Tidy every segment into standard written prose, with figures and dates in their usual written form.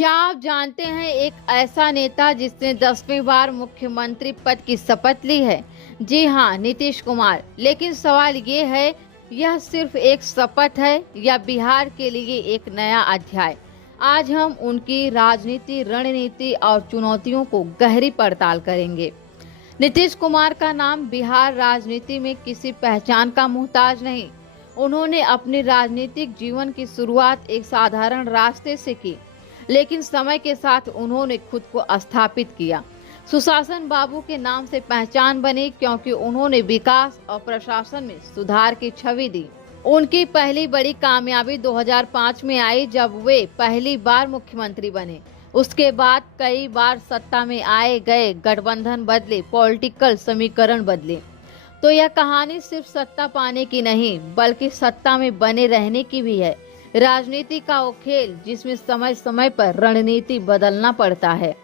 क्या आप जानते हैं एक ऐसा नेता जिसने 10वीं बार मुख्यमंत्री पद की शपथ ली है? जी हाँ, नीतीश कुमार। लेकिन सवाल ये है, यह सिर्फ एक शपथ है या बिहार के लिए एक नया अध्याय? आज हम उनकी राजनीति, रणनीति और चुनौतियों को गहरी पड़ताल करेंगे। नीतीश कुमार का नाम बिहार राजनीति में किसी पहचान का मोहताज नहीं। उन्होंने अपनी राजनीतिक जीवन की शुरुआत एक साधारण रास्ते से की, लेकिन समय के साथ उन्होंने खुद को स्थापित किया। सुशासन बाबू के नाम से पहचान बनी क्योंकि उन्होंने विकास और प्रशासन में सुधार की छवि दी। उनकी पहली बड़ी कामयाबी 2005 में आई, जब वे पहली बार मुख्यमंत्री बने। उसके बाद कई बार सत्ता में आए गए, गठबंधन बदले, पॉलिटिकल समीकरण बदले। तो यह कहानी सिर्फ सत्ता पाने की नहीं, बल्कि सत्ता में बने रहने की भी है। राजनीति का वो खेल जिसमें समय समय पर रणनीति बदलना पड़ता है।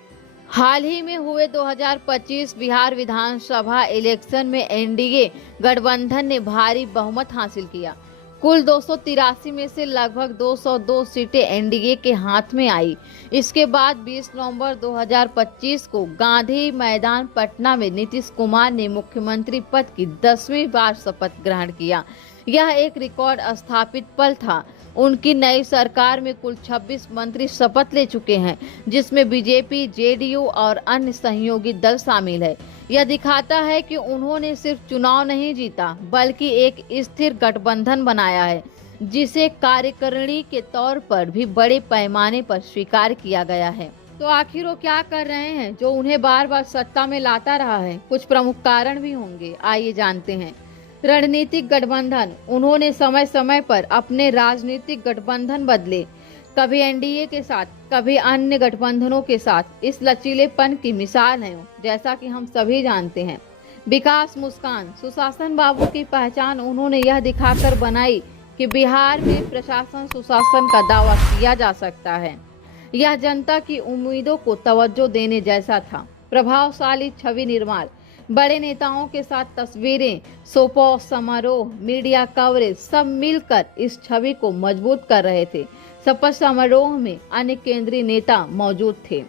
हाल ही में हुए 2025 बिहार विधानसभा इलेक्शन में एनडीए गठबंधन ने भारी बहुमत हासिल किया। कुल 283 में से लगभग 202 सीटें एनडीए के हाथ में आई। इसके बाद 20 नवंबर 2025 को गांधी मैदान पटना में नीतीश कुमार ने मुख्यमंत्री पद की 10वीं बार शपथ ग्रहण किया। यह एक रिकॉर्ड स्थापित पल था। उनकी नई सरकार में कुल 26 मंत्री शपथ ले चुके हैं, जिसमें बीजेपी, जेडीयू और अन्य सहयोगी दल शामिल है। यह दिखाता है कि उन्होंने सिर्फ चुनाव नहीं जीता, बल्कि एक स्थिर गठबंधन बनाया है, जिसे कार्यकारिणी के तौर पर भी बड़े पैमाने पर स्वीकार किया गया है। तो आखिर वो क्या कर रहे हैं जो उन्हें बार बार सत्ता में लाता रहा है? कुछ प्रमुख कारण भी होंगे, आइए जानते हैं। रणनीतिक गठबंधन। उन्होंने समय समय पर अपने राजनीतिक गठबंधन बदले, कभी एनडीए के साथ, कभी अन्य गठबंधनों के साथ। इस लचीलेपन की मिसाल है, जैसा कि हम सभी जानते हैं, विकास मुस्कान। सुशासन बाबू की पहचान उन्होंने यह दिखाकर बनाई कि बिहार में प्रशासन सुशासन का दावा किया जा सकता है। यह जनता की उम्मीदों को तवज्जो देने जैसा था। प्रभावशाली छवि निर्माण। बड़े नेताओं के साथ तस्वीरें, सोपो समारोह, मीडिया कवरेज सब मिलकर इस छवि को मजबूत कर रहे थे। शपथ समारोह में अन्य केंद्रीय नेता मौजूद थे।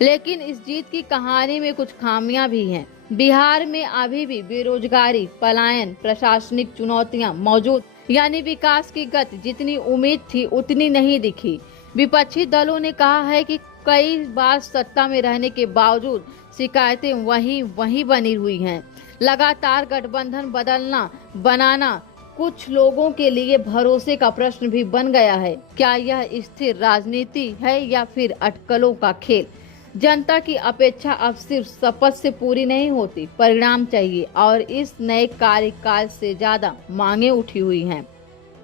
लेकिन इस जीत की कहानी में कुछ खामियां भी हैं। बिहार में अभी भी बेरोजगारी, पलायन, प्रशासनिक चुनौतियां मौजूद, यानी विकास की गति जितनी उम्मीद थी उतनी नहीं दिखी। विपक्षी दलों ने कहा है कि कई बार सत्ता में रहने के बावजूद शिकायतें वहीं बनी हुई हैं। लगातार गठबंधन बनाना कुछ लोगों के लिए भरोसे का प्रश्न भी बन गया है। क्या यह स्थिर राजनीति है या फिर अटकलों का खेल? जनता की अपेक्षा अब सिर्फ शपथ से पूरी नहीं होती, परिणाम चाहिए, और इस नए कार्यकाल से ज्यादा मांगे उठी हुई हैं।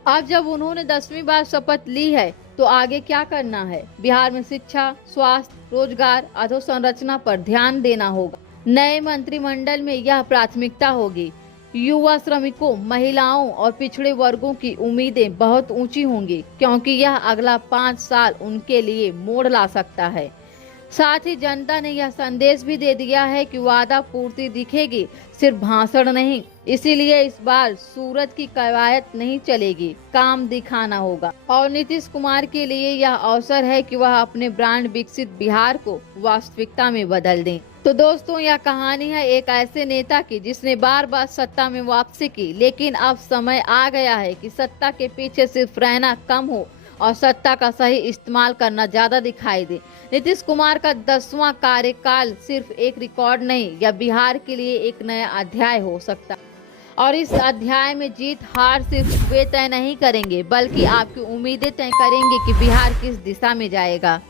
अब जब उन्होंने 10वीं बार शपथ ली है, तो आगे क्या करना है? बिहार में शिक्षा, स्वास्थ्य, रोजगार, अधोसंरचना पर ध्यान देना होगा। नए मंत्रिमंडल में यह प्राथमिकता होगी। युवा, श्रमिकों, महिलाओं और पिछड़े वर्गों की उम्मीदें बहुत ऊंची होंगी, क्योंकि यह अगला 5 साल उनके लिए मोड़ ला सकता है। साथ ही जनता ने यह संदेश भी दे दिया है कि वादा पूर्ति दिखेगी, सिर्फ भाषण नहीं। इसीलिए इस बार सूरत की कवायद नहीं चलेगी, काम दिखाना होगा। और नीतीश कुमार के लिए यह अवसर है कि वह अपने ब्रांड विकसित बिहार को वास्तविकता में बदल दें। तो दोस्तों, यह कहानी है एक ऐसे नेता की जिसने बार बार सत्ता में वापसी की, लेकिन अब समय आ गया है कि सत्ता के पीछे सिर्फ रहना कम हो और सत्ता का सही इस्तेमाल करना ज्यादा दिखाई दे। नीतीश कुमार का 10वां कार्यकाल सिर्फ एक रिकॉर्ड नहीं, यह बिहार के लिए एक नया अध्याय हो सकता है। और इस अध्याय में जीत हार सिर्फ वे तय नहीं करेंगे, बल्कि आपकी उम्मीदें तय करेंगे कि बिहार किस दिशा में जाएगा।